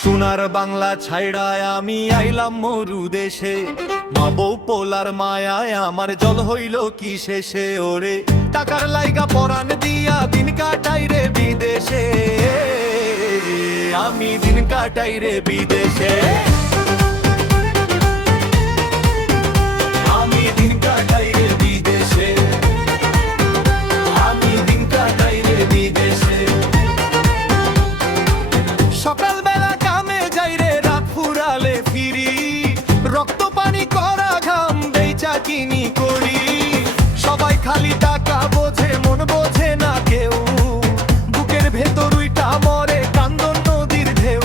সোনার বাংলা ছাইড়ায় আমি আইলাম মরু দেশে, মা বউ পোলার মায়ায় আমার জল হইল কি শেষে। ওরে টাকার লাইগা পরাণ দিয়া দিন কাটাই রে বিদেশে, আমি দিন কাটাই রে বিদেশে। আমি দিন কাটাই রে বিদেশে, আমি দিন কাটাই রে বিদেশে। সকালবেলা কামে যাই রে, রাত ফুরালে ফিরি, রক্ত পানি করা ঘাম বেচা কিনি করি। সবাই খালি টাকা বোঝে, মন বোঝে না কেউ, বুকের ভেতর উইটা মরে কান্দন নদীর ঢেউ।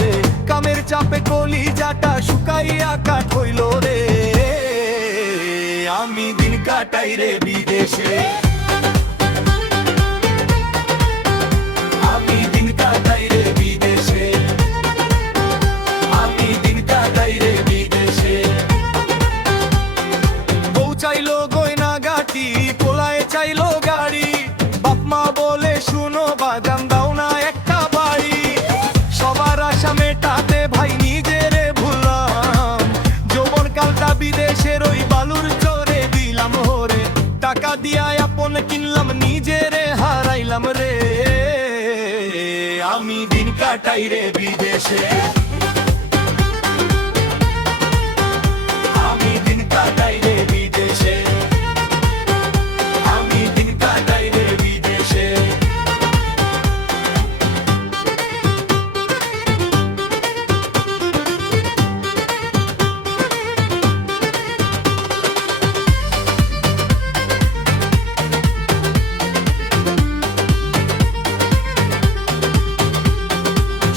রে কামের চাপে কলিজাটা শুকাইয়া কাঠ হইল রে, আমি দিন কাটাই রে বিদেশে। আমি দিন কাটাই রে বিদেশে, আমি দিন কাটাই রে বিদেশে। বউ চাইলো গয়না গাটি, পোলায় চাইলো গাড়ি, বাপ মা বলে শুনো বাজান দাও না একটা বাড়ি। সবার আশা মেটাতে ভাই নিজেরে ভুলাম, যৌবন কালটা বিদেশের ওই বালুর চরে দিলাম হরে। টাকা দিয়া আপন কিনলাম, নিজেরে হারাইলাম রে, আমি দিন কাটাই রে বিদেশে। আমি দিন কাটাই রে বিদেশে, আমি দিন কাটাই রে বিদেশে।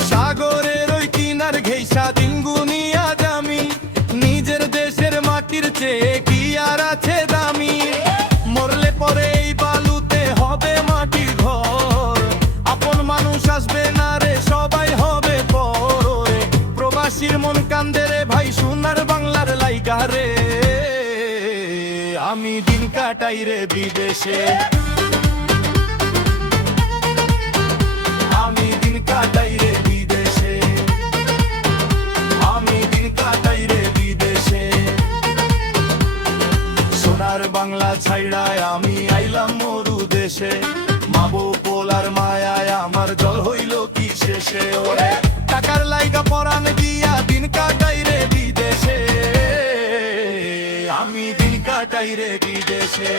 সাগরের ওই কিনার ঘেইসা দিন গুনিয়া জামি, নিজের দেশের মাটির চেয়ে কি আর আছে দামি। মরলে পরে এই বালুতে হবে মাটির ঘর, আপন মানুষ আসবে না রে, সবাই হবে পর। প্রবাসীর মন কান্দে রে ভাই, সোনার বাংলার লাইগা রে, আমি দিন কাটাই রে বিদেশে। আমি দিন কাটাই রে বিদেশে, আমি দিন কাটাই রে বিদেশে। সোনার বাংলা ছাইড়ায় আমি আইলাম মরু দেশে, মা বউ পোলার মায়ায় আমার জল হইল কি শেষে। ওরে টাকার লাইগা পরাণ দিয়া দিন কাটাই রে বিদেশে, আমি দিন কাটাই রে বিদেশে।